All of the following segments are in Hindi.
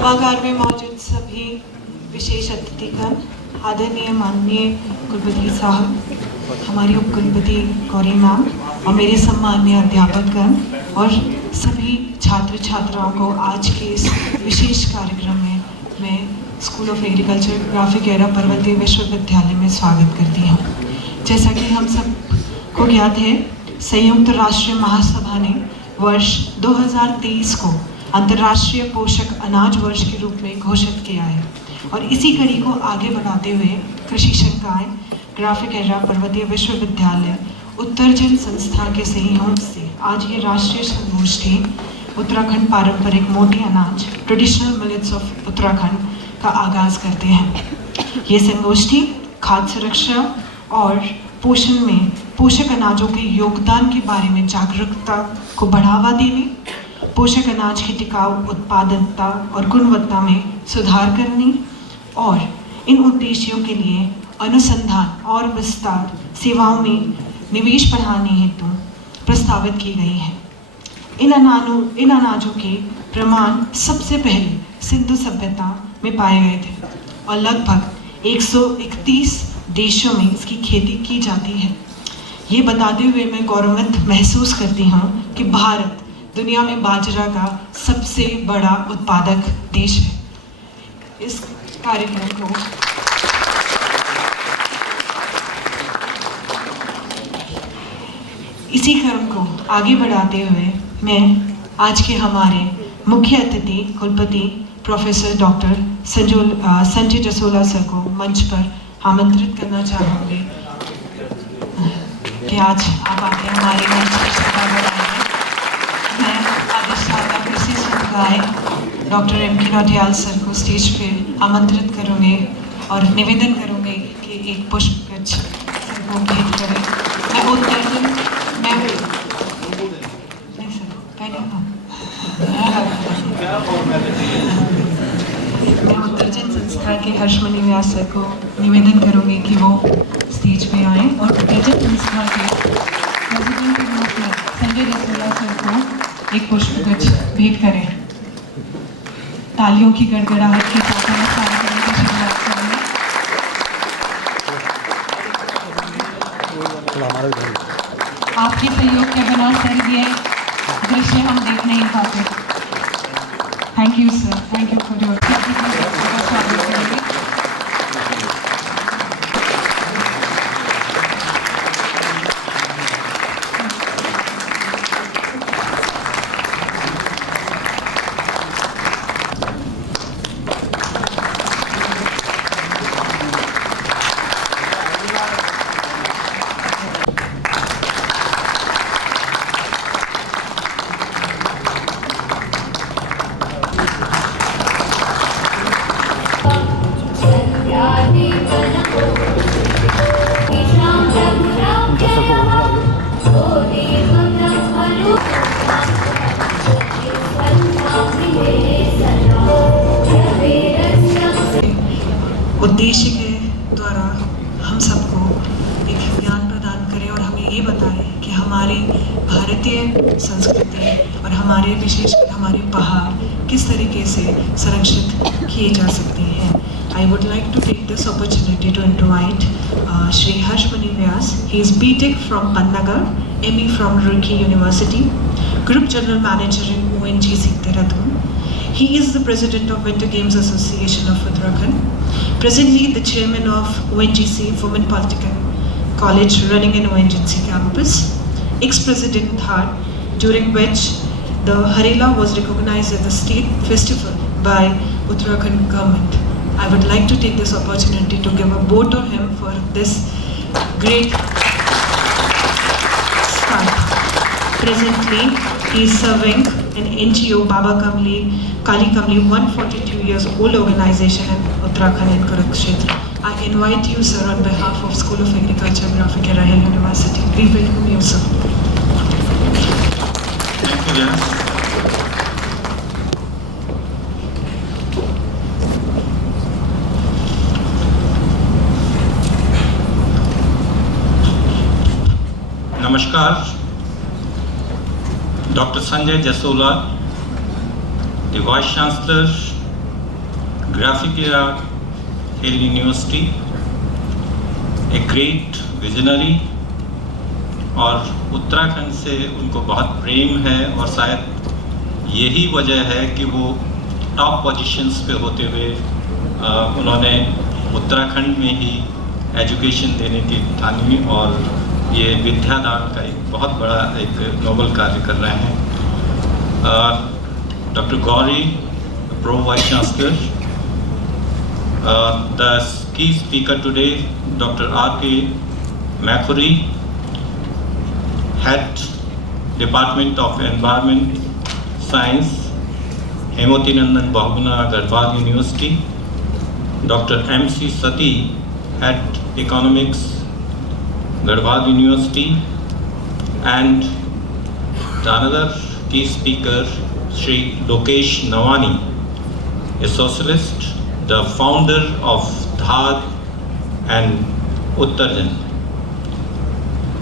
सभागार में मौजूद सभी विशेष अतिथिगण, आदरणीय माननीय कुलपति साहब, हमारी उप कुलपति गौरी मैम और मेरे सम्माननीय अध्यापकगण और सभी छात्र छात्राओं को आज के इस विशेष कार्यक्रम में मैं school of agriculture graphic era पर्वतीय विश्वविद्यालय में स्वागत करती हूँ। जैसा कि हम सब को ज्ञात है, संयुक्त राष्ट्र महासभा ने वर्ष 2023 को अंतर्राष्ट्रीय पोषक अनाज वर्ष के रूप में घोषित किया है और इसी कड़ी को आगे बढ़ाते हुए कृषि संकाय ग्राफिक एरा पर्वतीय विश्वविद्यालय उत्तरजन संस्था के सहयोग से आज ये राष्ट्रीय संगोष्ठी उत्तराखंड पारंपरिक मोटी अनाज ट्रेडिशनल मिलेट्स ऑफ उत्तराखंड का आगाज करते हैं। ये संगोष्ठी खाद्य सुरक्षा और पोषण में पोषक अनाजों के योगदान के बारे में जागरूकता को बढ़ावा देने, पोषक अनाज की टिकाऊ उत्पादकता और गुणवत्ता में सुधार करने और इन उद्देश्यों के लिए अनुसंधान और विस्तार सेवाओं में निवेश बढ़ाने हेतु प्रस्तावित की गई है। इन अनाजों के प्रमाण सबसे पहले सिंधु सभ्यता में पाए गए थे और लगभग 131 देशों में इसकी खेती की जाती है। ये बताते हुए मैं गौरवान्वित महसूस करती हूँ कि भारत दुनिया में बाजरा का सबसे बड़ा उत्पादक देश है। इस कार्यक्रम को इसी क्रम को आगे बढ़ाते हुए मैं आज के हमारे मुख्य अतिथि कुलपति professor doctor Sanjay Jasola sir को मंच पर आमंत्रित करना चाहूँगी कि आज आप आके हमारे मंच की शोभा बढ़ाएं। मैं अधिष्ठाता कृषि संकाय डॉक्टर M.K. सर को स्टेज पे आमंत्रित करूँगी और निवेदन करूँगी कि एक पुष्पगुच्छ सर को भेंट करें। मैं उत्तरजन संस्था के हर्षमणि व्यास सर को निवेदन करूँगी कि वो स्टेज पे आए और उत्तरजन संस्था के प्रेसिडेंट के रूप में संजय जसोला सर को एक पुष्पगुच्छ भेंट करें। तालियों की गड़गड़ाहट के साथ हम इस कार्यक्रम की शुरुआत करेंगे। आपके सहयोग के बिना सर ये दृश्य हम देख नहीं पाते। Thank you sir, thank you for your स्वागत करेंगे। उद्देश्य के द्वारा हम सबको एक ज्ञान प्रदान करें और हमें ये बताएं कि हमारी भारतीय संस्कृति और हमारे विशेषकर हमारे पहाड़ किस तरीके से संरक्षित किए जा सकते हैं। I would like to take this opportunity to invite Shri Harshmani Vyas. He is B.Tech from Pannagar, ME from Roorkee University, Group General Manager in ONGC Dehradun. He is the President of Winter Games Association of Uttarakhand. Presently the Chairman of ONGC Women Polytechnic College running in ONGC campus. Ex-President Thar, during which the Harela was recognized as the state festival by Uttarakhand government. I would like to take this opportunity to give a bow to him for this great start. Presently, he is serving an NGO, Baba Kali Kamli, 142 years old organization in Uttarakhand and Kurukshetra. I invite you, sir, on behalf of School of Agriculture, Graphic Era University. We welcome you, sir. Thank you, Jan. Namaskar. Dr. Sanjay Jasola, the Vice Chancellor, Graphic Era Hill University, a great visionary, और उत्तराखंड से उनको बहुत प्रेम है और शायद यही वजह है कि वो टॉप पोजीशंस पे होते हुए उन्होंने उत्तराखंड में ही एजुकेशन देने की ठानी और ये विद्यादान का एक बहुत बड़ा एक नोबल कार्य कर रहे हैं। Doctor Gauri, pro vice chancellor, the key speaker today doctor R.K. Maikhuri, Head Department of Environment Science, Hemoti Nandan Bahuguna, Garhwal University, Dr. M.C. Sati, Head Economics, Garhwal University, and another key speaker, Shri Lokesh Nawani, a socialist, the founder of Dhar and Uttrajan.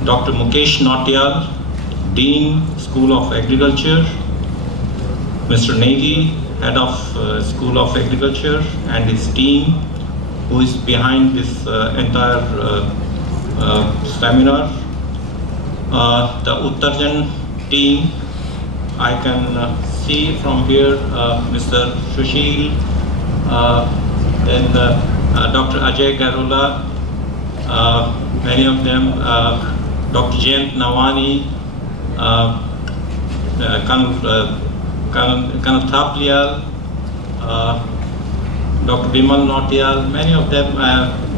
Dr. Mukesh Nautiyal, Dean, School of Agriculture, Mr. Negi, Head of School of Agriculture, and his team, who is behind this entire seminar. The Uttrajan team, I can see from here Mr. Sushil, then Dr. Ajay Garola, many of them, Dr. Jayant Nawani, Kanal Thaplial, Dr. Bimal Nautiyal, many of them,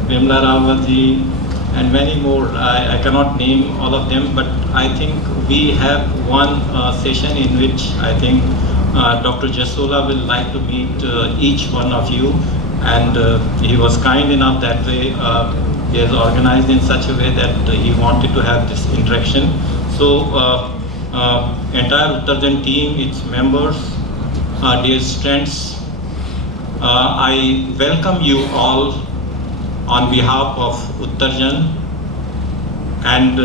Bimla Rawalji, and many more. I cannot name all of them, but I think we have one session in which I think Dr. Jasola will like to meet each one of you, and he was kind enough that way. He has organized in such a way that he wanted to have this interaction. So entire Uttrajan team, its members, dear students, I welcome you all on behalf of Uttrajan and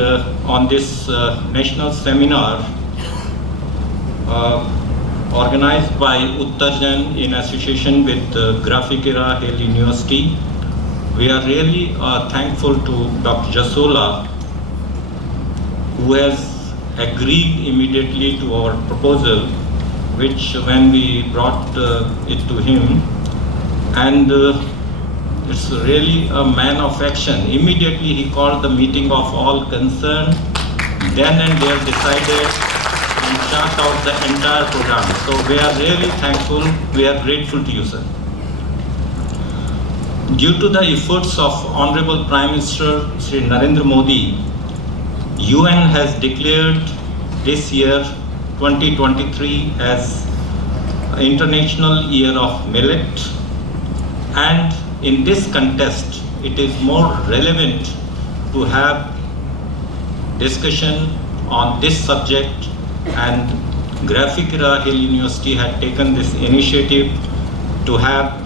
on this national seminar organized by Uttrajan in association with Graphic Era Hill University. We are really thankful to Dr. Jasola, who has agreed immediately to our proposal, which when we brought it to him, and it's really a man of action. Immediately he called the meeting of all concerned, then and there decided and chart out the entire program. So we are really thankful, we are grateful to you, sir. Due to the efforts of Honorable Prime Minister Shri Narendra Modi, UN has declared this year 2023 as International Year of Millet, and in this context it is more relevant to have discussion on this subject, and Graphic Era Hill University had taken this initiative to have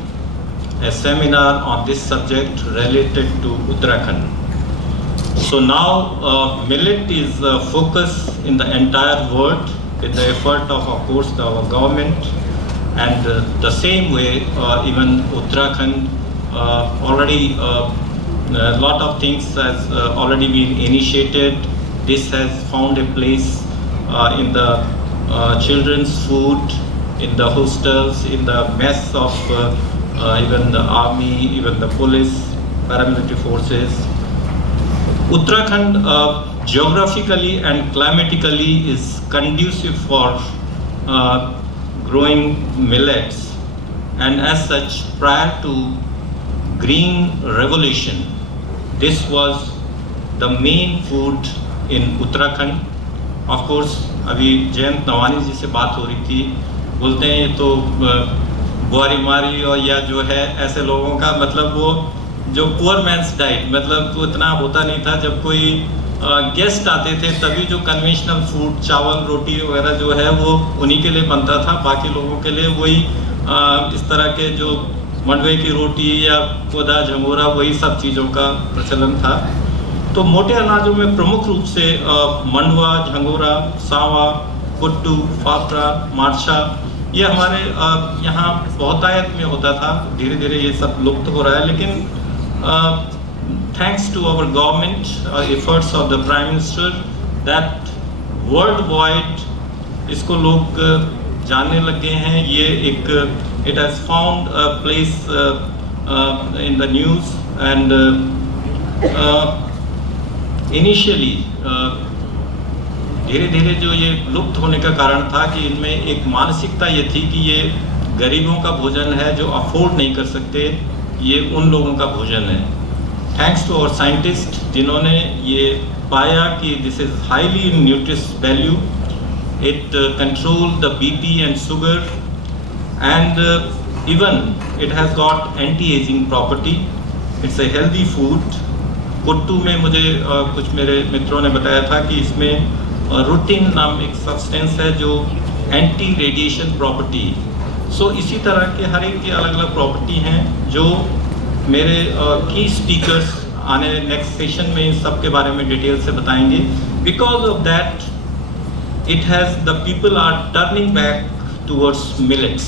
a seminar on this subject related to Uttarakhand. So now millet is focus in the entire world with the effort of course, our government, and the same way even Uttarakhand already a lot of things has already been initiated. This has found a place in the children's food, in the hostels, in the mess of even the army, even the police, paramilitary forces. Uttarakhand geographically and climatically is conducive for growing millets, and as such prior to Green Revolution, this was the main food in Uttarakhand. Of course, अभी जयंत नवानी जी से बात हो रही थी, बोलते हैं तो बुआरी मारी और या जो है ऐसे लोगों का मतलब वो जो पुअर मैंस डाइट, मतलब तो इतना होता नहीं था। जब कोई गेस्ट आते थे तभी जो कन्वेंशनल फूड चावल रोटी वगैरह जो है वो उन्हीं के लिए बनता था, बाकी लोगों के लिए वही इस तरह के जो मंडवे की रोटी या कोदा झंगोरा वही सब चीज़ों का प्रचलन था। तो मोटे अनाजों में प्रमुख रूप से मंडवा, झंगोरा, सावा, कुट्टू, फाफड़ा, मार्चा ये हमारे यहाँ बहुतायत में होता था, धीरे धीरे ये सब लुप्त हो रहा है, लेकिन thanks to our government efforts of the prime minister that world wide इसको लोग जानने लगे हैं। ये एक it has found a place in the news and initially धीरे धीरे जो ये लुप्त होने का कारण था कि इनमें एक मानसिकता ये थी कि ये गरीबों का भोजन है, जो अफोर्ड नहीं कर सकते, ये उन लोगों का भोजन है। थैंक्स टू आवर साइंटिस्ट जिन्होंने ये पाया कि this is highly in nutritious value, it control the BP and sugar and even it has got anti ageing property, it's a healthy food. कुट्टू में मुझे कुछ मेरे मित्रों ने बताया था कि इसमें रूटीन नाम एक सब्सटेंस है जो एंटी रेडिएशन प्रॉपर्टी। सो इसी तरह के हर एक की अलग अलग प्रॉपर्टी हैं जो मेरे की स्पीकर्स आने नेक्स्ट सेशन में इन सब के बारे में डिटेल से बताएंगे। Because of that it has the people are turning back towards millets.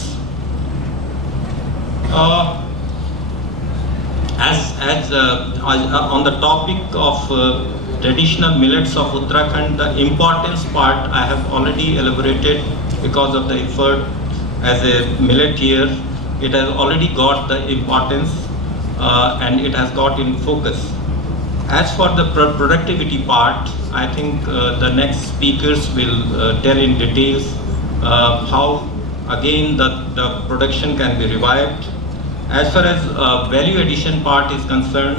As on the topic of traditional millets of Uttarakhand, the importance part I have already elaborated because of the effort as a millet here. It has already got the importance and it has got in focus. As for the productivity part, I think the next speakers will tell in details how again the production can be revived. As far as value addition part is concern,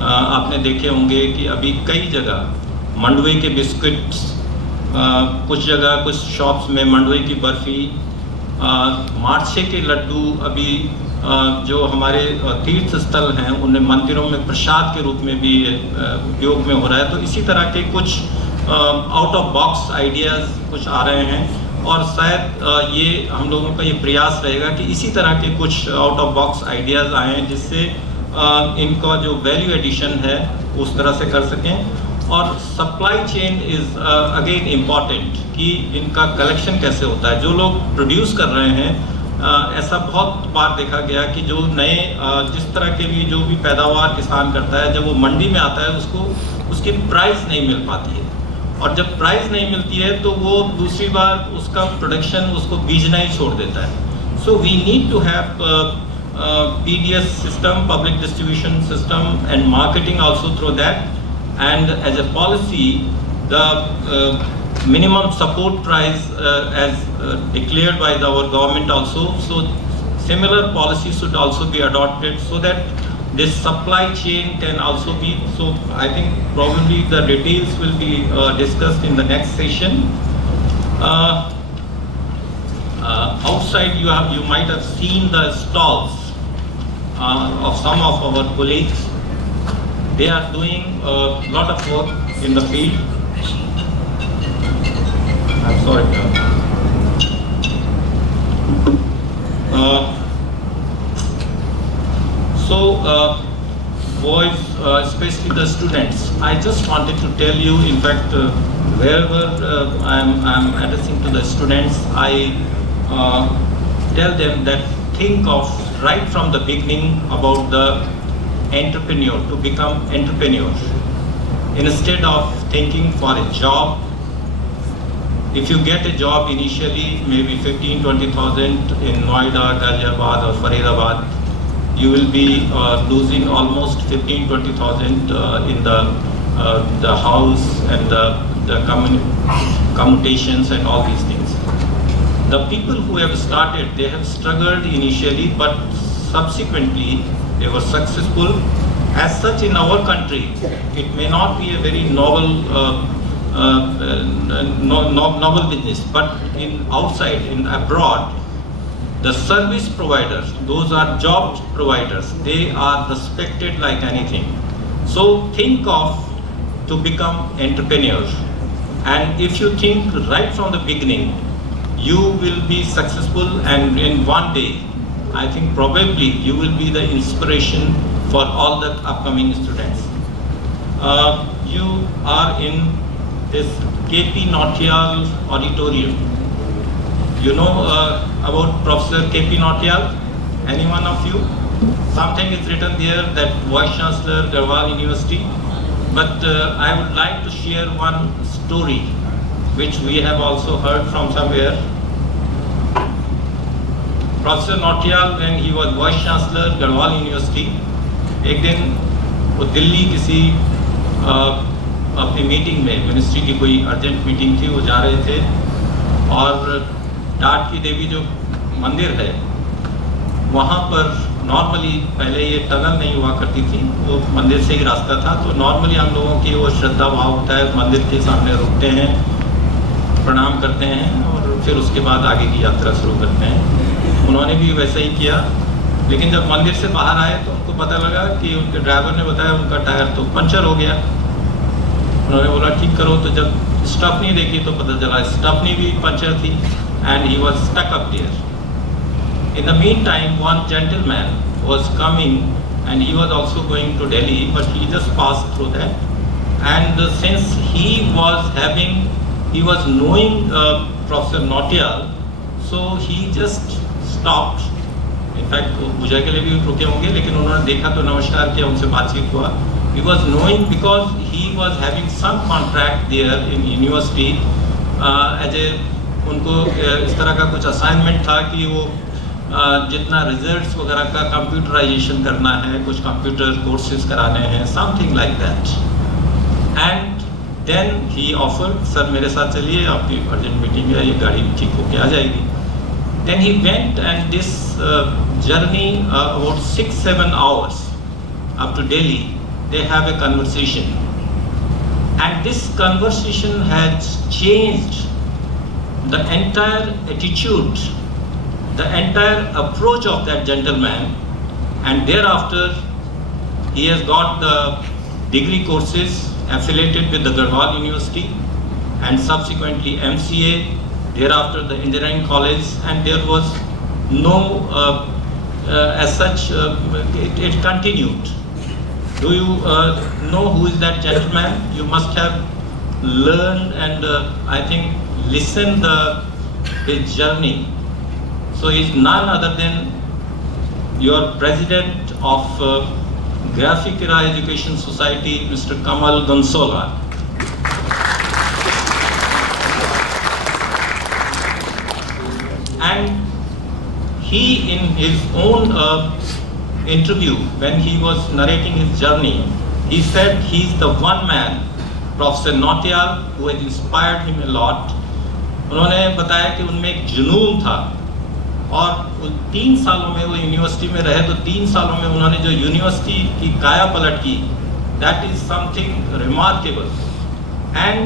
आपने देखे होंगे कि अभी कई जगह मंडवे के बिस्किट्स, कुछ जगह कुछ शॉप्स में मंडवे की बर्फ़ी, मार्चे के लड्डू अभी जो हमारे तीर्थ स्थल हैं उनमें मंदिरों में प्रसाद के रूप में भी उपयोग में हो रहा है। तो इसी तरह के कुछ आउट ऑफ बॉक्स आइडियाज़ कुछ आ रहे हैं और शायद ये हम लोगों का ये प्रयास रहेगा कि इसी तरह के कुछ आउट ऑफ बॉक्स आइडियाज़ आएँ जिससे इनका जो वैल्यू एडिशन है उस तरह से कर सकें। और supply chain is again important कि इनका कलेक्शन कैसे होता है। जो लोग प्रोड्यूस कर रहे हैं, ऐसा बहुत बार देखा गया कि जो नए जिस तरह के भी जो भी पैदावार किसान करता है, जब वो मंडी में आता है उसको उसकी प्राइस नहीं मिल पाती है, और जब प्राइस नहीं मिलती है तो वो दूसरी बार उसका प्रोडक्शन उसको बीजना ही छोड़ देता है। So we need to have PDS system, public distribution system and marketing also through that, and as a policy the minimum support price as declared by our government also. So similar policies should also be adopted so that this supply chain can also be. So I think probably the details will be discussed in the next session. Outside you might have seen the stalls of some of our colleagues. They are doing a lot of work in the field. I'm sorry. Boys, especially the students, I just wanted to tell you, in fact, wherever I'm addressing to the students, I tell them that think of right from the beginning about the entrepreneur, to become entrepreneurs. Instead of thinking for a job, if you get a job initially, maybe 15-20,000 in Noida, Ghaziabad or Faridabad, you will be losing almost 15-20,000 in the house and the commutations and all these things. The people who have started, they have struggled initially, but subsequently they were successful. As such, in our country, it may not be a very novel business, but in outside, in abroad, the service providers, those are job providers, they are respected like anything. So think of to become entrepreneurs, and if you think right from the beginning, you will be successful, and in one day I think probably you will be the inspiration for all the upcoming students. You are in this KP Nautiyal auditorium. You know about Professor K.P. Nautiyal? Anyone of you? Something is written there that Vice Chancellor Garhwal University. But I would like to share one story which we have also heard from somewhere. Professor Nautiyal, when he was Vice Chancellor Garhwal University, एक दिन वो दिल्ली किसी अपनी मीटिंग में, मिनिस्ट्री की कोई अर्जेंट मीटिंग थी, वो जा रहे थे और टाट की देवी जो मंदिर है वहाँ पर नॉर्मली पहले ये टनल नहीं हुआ करती थी, वो मंदिर से ही रास्ता था, तो नॉर्मली हम लोगों की वो श्रद्धा भाव होता है, मंदिर के सामने रुकते हैं, प्रणाम करते हैं और फिर उसके बाद आगे की यात्रा शुरू करते हैं। उन्होंने भी वैसा ही किया, लेकिन जब मंदिर से बाहर आए तो उनको पता लगा कि उनके ड्राइवर ने बताया उनका टायर तो पंचर हो गया। उन्होंने बोला ठीक करो, तो जब स्टपनी देखी तो पता चला स्टपनी भी पंचर थी and he was stuck up there. In the meantime, one gentleman was coming and he was also going to Delhi, but he just passed through that. And since he was knowing Professor Nautiyal, so he just stopped. In fact, वो पूजा के लिए भी रुके होंगे, लेकिन उन्होंने देखा तो नमस्कार किया, उनसे बातचीत हुआ. He was knowing because he was having some contract there in university as a उनको इस तरह का कुछ असाइनमेंट था कि वो जितना रिजल्ट्स वगैरह का कंप्यूटराइजेशन करना है, कुछ कंप्यूटर कोर्सेज कराने हैं, something like that. And then he offered, sir मेरे साथ चलिए, आपकी अर्जेंट मीटिंग है, ये गाड़ी ठीक होके आ जाएगी. Then he went and this journey about 6-7 hours up to Delhi. They have a conversation, and this conversation has changed the entire attitude, the entire approach of that gentleman, and thereafter he has got the degree courses affiliated with the Garhwal University and subsequently MCA, thereafter the engineering college, and there was no as such it continued. Do you know who is that gentleman? You must have learned and I think listen his journey. So he is none other than your president of Graphikira Education Society, Mr. Kamal Gonsola. And he, in his own interview, when he was narrating his journey, he said he is the one man, Professor Nautiyal, who has inspired him a lot. उन्होंने बताया कि उनमें एक जुनून था और 3 सालों में वो यूनिवर्सिटी में रहे, तो 3 सालों में उन्होंने जो यूनिवर्सिटी की काया पलट की, that is something remarkable. And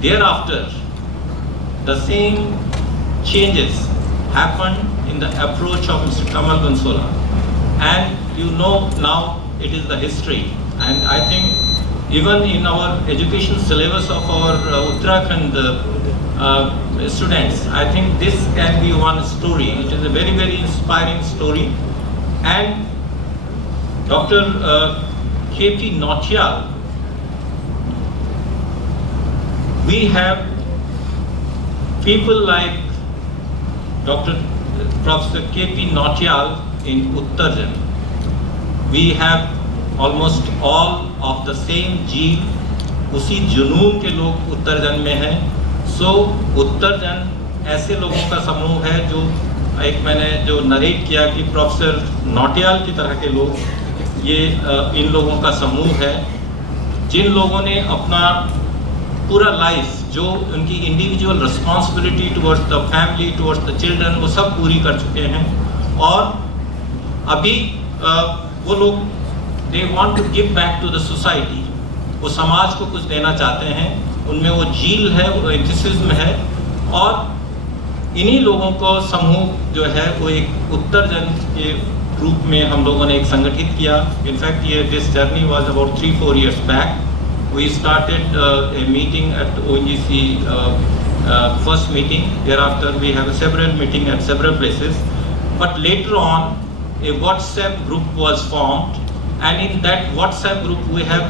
thereafter, the same changes happened in the approach of Mr. Kamal Gonsola. And you know now it is the history. And I think even in our education syllabus of our Uttarakhand students, I think this can be one story. It is a very, very inspiring story. And Dr. K.P. Nautiyal, we have people like Professor K.P. Nautiyal in Uttrajan. We have almost all of the same gene, उसी जुनून के लोग उत्तरजन में हैं. सो उत्तरजन ऐसे लोगों का समूह है जो एक मैंने जो नरेट किया कि प्रोफेसर नौटियाल की तरह के लोग, ये इन लोगों का समूह है जिन लोगों ने अपना पूरा लाइफ, जो उनकी individual responsibility towards the family, towards the children, वो सब पूरी कर चुके हैं. और अभी वो लोग they want to give back to the society, वो समाज को कुछ देना चाहते हैं. उनमें वो जील है, वो एंथुसिज्म है. और इन्हीं लोगों को समूह जो है वो एक उत्तरजन के रूप में हम लोगों ने एक संगठित किया. इनफैक्ट ये this journey was about 3-4 years back. We started a meeting at ONGC, first meeting. Thereafter, we have several meetings at several places. But later on, a WhatsApp group was formed, and in that WhatsApp group, we have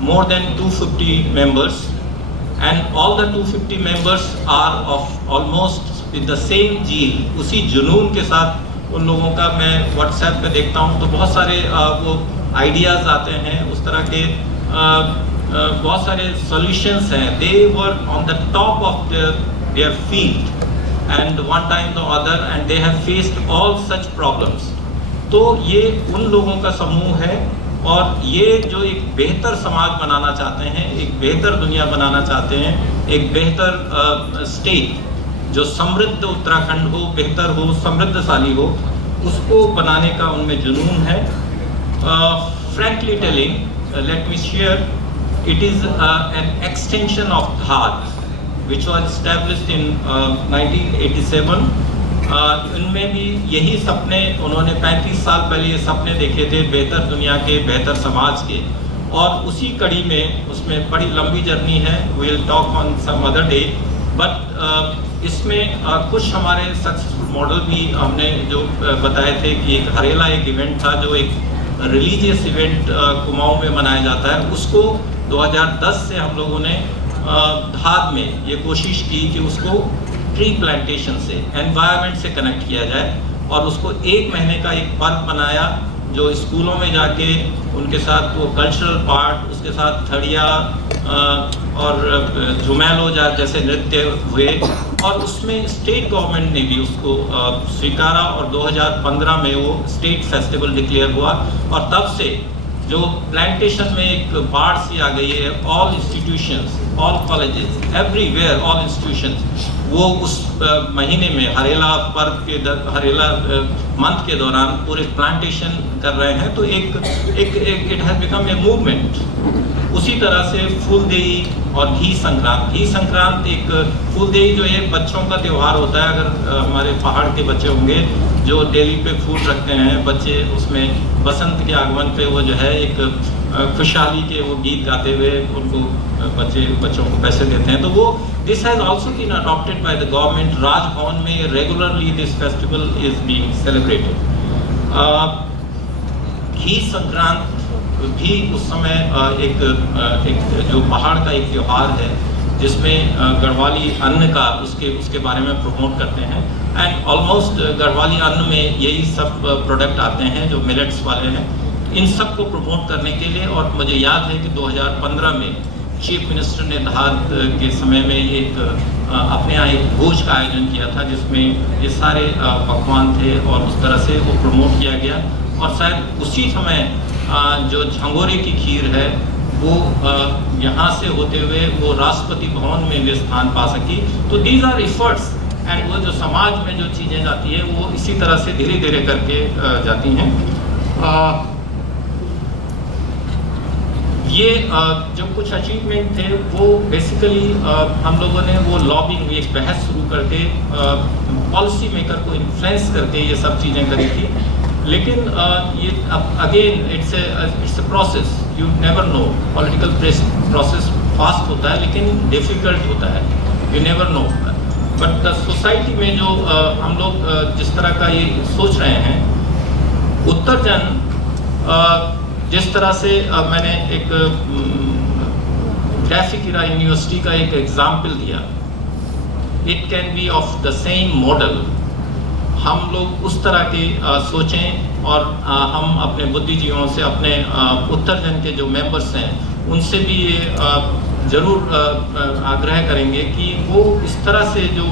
more than 250 members, and all the 250 members are of almost with the same zeal, उसी जुनून के साथ उन लोगों का मैं व्हाट्सएप पे देखता हूँ तो बहुत सारे वो आइडियाज़ आते हैं, उस तरह के बहुत सारे सॉल्यूशंस हैं. They were on the top of their field and one time the other and they have faced all such problems. तो ये उन लोगों का समूह है और ये जो एक बेहतर समाज बनाना चाहते हैं, एक बेहतर दुनिया बनाना चाहते हैं, एक बेहतर स्टेट जो समृद्ध उत्तराखंड हो, बेहतर हो, समृद्धशाली हो, उसको बनाने का उनमें जुनून है. Frankly telling, let me share, it is an extension of Dhad which was established in 1987. इनमें भी यही सपने, उन्होंने 35 साल पहले ये सपने देखे थे बेहतर दुनिया के, बेहतर समाज के, और उसी कड़ी में उसमें बड़ी लंबी जर्नी है. We will talk on some other day. But इसमें कुछ हमारे सक्सेसफुल मॉडल भी हमने जो बताए थे कि एक हरेला एक इवेंट था जो एक रिलीजियस इवेंट कुमाऊं में मनाया जाता है. उसको 2010 से हम लोगों ने धाद में ये कोशिश की कि उसको ट्री प्लांटेशन से, एनवायरनमेंट से कनेक्ट किया जाए और उसको 1 महीने का एक पर्व बनाया जो स्कूलों में जाके उनके साथ वो कल्चरल पार्ट, उसके साथ थड़िया और झुमैलो जैसे नृत्य हुए और उसमें स्टेट गवर्नमेंट ने भी उसको स्वीकारा और 2015 में वो स्टेट फेस्टिवल डिक्लेयर हुआ. और तब से जो प्लांटेशन में एक बाढ़ सी आ गई है, all institutions, all colleges, everywhere, all institutions वो उस महीने में हरेला पर्व के हरेला मंथ के दौरान पूरे प्लांटेशन कर रहे हैं. तो एक it has become a movement. उसी तरह से फूलदेई और घी संक्रांत एक फूलदेई जो है बच्चों का त्यौहार होता है. अगर हमारे पहाड़ के बच्चे होंगे जो डेली पे फूल रखते हैं बच्चे, उसमें बसंत के आगमन पे वो जो है एक खुशहाली के वो गीत गाते हुए उनको बच्चों को पैसे देते हैं. तो वो this has also been adopted by the government. Raj Bhavan में regularly this festival is being celebrated. Ghee Sankrant भी उस समय एक जो पहाड़ का एक त्यौहार है जिसमें गढ़वाली अन्न का उसके बारे में प्रमोट करते हैं. एंड ऑलमोस्ट गढ़वाली अन्न में यही सब प्रोडक्ट आते हैं जो मिलेट्स वाले हैं. इन सब को प्रमोट करने के लिए, और मुझे याद है कि 2015 में चीफ मिनिस्टर ने धाद के समय में एक अपने यहाँ एक भोज का आयोजन किया था जिसमें ये सारे पकवान थे और उस तरह से वो प्रमोट किया गया. और शायद उसी समय जो झंगोरे की खीर है वो यहाँ से होते हुए वो राष्ट्रपति भवन में भी स्थान पा सकी. तो दीज आर एफर्ट्स एंड वो जो समाज में जो चीज़ें जाती है वो इसी तरह से धीरे धीरे करके जाती हैं. ये जो कुछ अचीवमेंट थे वो बेसिकली हम लोगों ने वो लॉबिंग, एक बहस शुरू करके पॉलिसी मेकर को इन्फ्लुएंस करके ये सब चीज़ें करी थी. लेकिन ये again it's a process. You never know. Political process fast होता है लेकिन डिफिकल्ट होता है. You never know. But the society में जो हम लोग जिस तरह का ये सोच रहे हैं, उत्तरजन जिस तरह से मैंने एक डैफिकिरा यूनिवर्सिटी का एक एग्जाम्पल दिया, it can be of the same model. हम लोग उस तरह के सोचें और हम अपने बुद्धिजीवियों से, अपने उत्तरजन के जो मेंबर्स हैं उनसे भी ये ज़रूर आग्रह करेंगे कि वो इस तरह से जो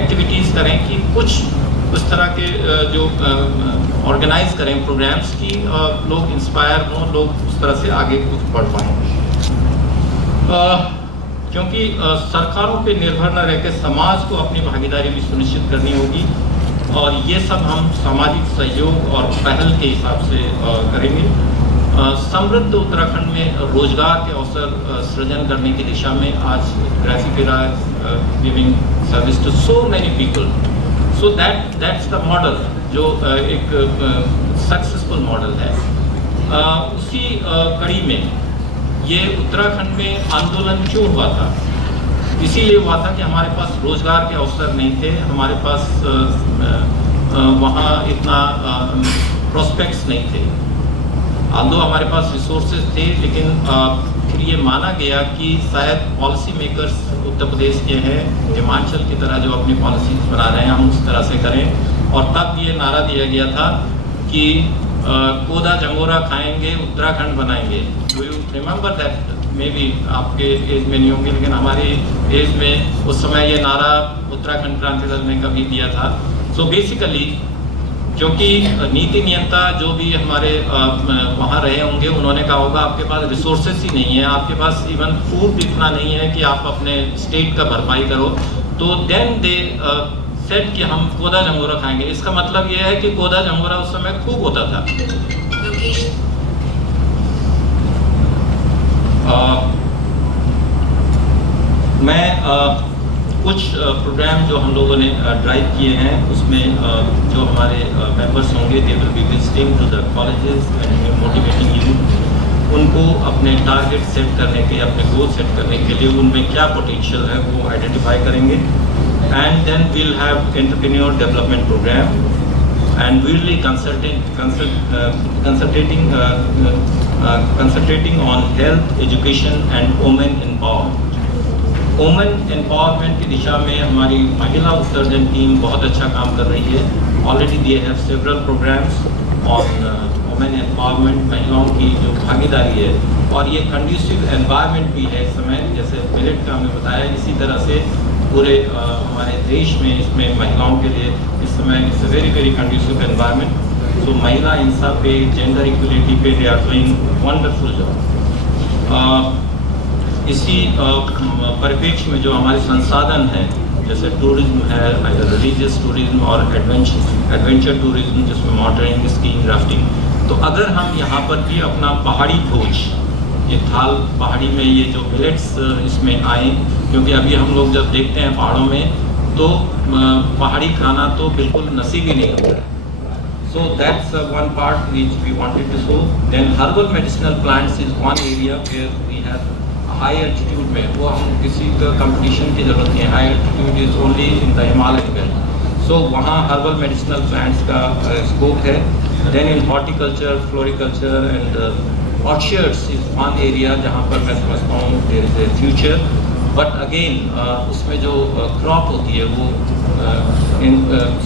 एक्टिविटीज़ करें कि कुछ उस तरह के जो ऑर्गेनाइज करें प्रोग्राम्स की लोग इंस्पायर हों, लोग उस तरह से आगे कुछ बढ़ पाएँ. क्योंकि सरकारों पे निर्भर न रह के समाज को अपनी भागीदारी भी सुनिश्चित करनी होगी और ये सब हम सामाजिक सहयोग और पहल के हिसाब से करेंगे. समृद्ध उत्तराखंड में रोजगार के अवसर सृजन करने की दिशा में आज Graphic Era giving service to so many people. So that's the model जो एक सक्सेसफुल मॉडल है. उसी कड़ी में ये उत्तराखंड में आंदोलन क्यों हुआ था? इसीलिए हुआ था कि हमारे पास रोजगार के अवसर नहीं थे, हमारे पास वहाँ इतना प्रोस्पेक्ट्स नहीं थे. आल्दो हमारे पास रिसोर्सेज थे लेकिन फिर ये माना गया कि शायद पॉलिसी मेकर्स उत्तर प्रदेश के हैं, हिमाचल की तरह जो अपनी पॉलिसीज बना रहे हैं हम उस तरह से करें। और तब ये नारा दिया गया था कि कोदा जंगोरा खाएंगे उत्तराखंड बनाएंगे। Do you remember that? May be आपके एज में नहीं होंगे, लेकिन हमारे एज में उस समय ये नारा उत्तराखंड क्रांति दल ने कभी दिया था। सो बेसिकली क्योंकि नीति नियंता जो भी हमारे वहाँ रहे होंगे उन्होंने कहा होगा आपके पास रिसोर्सेस ही नहीं है, आपके पास इवन फूड इतना नहीं है कि आप अपने स्टेट का भरपाई करो, तो देन दे सेट कि हम कोदा जंगोरा खाएंगे। इसका मतलब ये है कि कोदा जंगोरा उस समय खूब होता था। मैं कुछ प्रोग्राम जो हम लोगों ने ड्राइव किए हैं उसमें जो हमारे मेंबर्स होंगे they will be visiting to the colleges and motivating youth, उनको अपने टारगेट सेट करने के, अपने गोल सेट करने के लिए उनमें क्या पोटेंशियल है वो आइडेंटिफाई करेंगे। And then we'll have entrepreneur development program and we'll be concentrating on health, education and women empowerment. Women empowerment की दिशा में हमारी महिला उत्सर्जन टीम बहुत अच्छा काम कर रही है। Already they have several programs on women empowerment, महिलाओं की जो भागीदारी है, और ये कंड्यूसिव एनवायरनमेंट भी है इस समय, जैसे मिलेट का हमने बताया। इसी तरह से पूरे हमारे देश में इसमें महिलाओं के लिए इस समय it's a very very conducive environment. So महिला इंसाफ पे, जेंडर इक्वलिटी पे they are doing wonderful job. इसी परिप्रेक्ष्य में जो हमारे संसाधन हैं, जैसे टूरिज्म है, रिलीजियस टूरिज्म और एडवेंचर टूरिज्म जिसमें मॉटरिंग, स्कीइंग, राफ्टिंग, तो अगर हम यहाँ पर भी अपना पहाड़ी भोज, ये थाल पहाड़ी में ये जो मिलेट्स इसमें आए, क्योंकि अभी हम लोग जब देखते हैं पहाड़ों में तो पहाड़ी खाना तो बिल्कुल नसीब ही नहीं होता है। So that's one part which we wanted to show. Then herbal medicinal plants is one area where we have high altitude में, वो हम किसी का कंपटीशन की जरूरत नहीं है, high altitude is only in the Himalayan belt, so वहाँ हर्बल मेडिसिनल प्लांट्स का स्कोप है। Then in horticulture, floriculture and orchards is one area जहाँ पर मैं समझता हूँ there is a future, but again उसमें जो क्रॉप होती है वो इन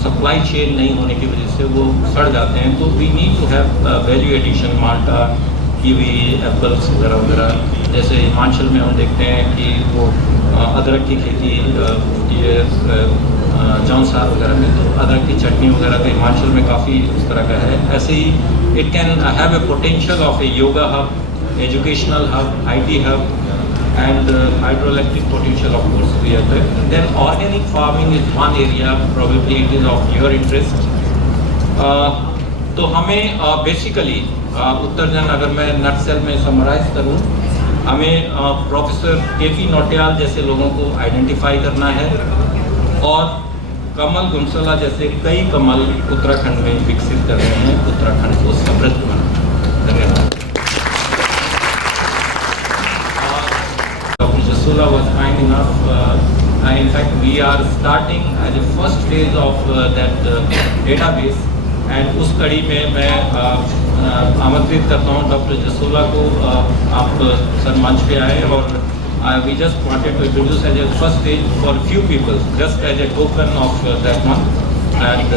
सप्लाई चेन नहीं होने की वजह से वो सड़ जाते हैं। तो we need to have value addition, माल्टा, कीवी, एप्पल्स वगैरह वगैरह। जैसे हिमाचल में हम देखते हैं कि वो अदरक की खेती होती है जौनसार वगैरह में, तो अदरक की चटनी वगैरह तो हिमाचल में काफ़ी इस तरह का है। ऐसे ही it can have a potential of a yoga hub, educational hub, IT hub and hydroelectric potential of course we are there. Then organic farming is one area, probably it is of your interest. तो हमें बेसिकली उत्तरजन अगर मैं नटसेल में समराइज करूं, हमें प्रोफेसर KP नौटियाल जैसे लोगों को आइडेंटिफाई करना है और कमल गुमसला जैसे कई कमल उत्तराखंड में विकसित कर रहे हैं, उत्तराखंड को समृद्ध बनाना। धन्यवाद। Dr. Jasula was kind enough, in fact we are starting as a first phase of that database, and उस कड़ी में मैं आमंत्रित करता हूँ डॉक्टर जसोला को, आप सर मंच पे आए, और we just wanted to introduce as a first stage for few people, just as a token of that one, and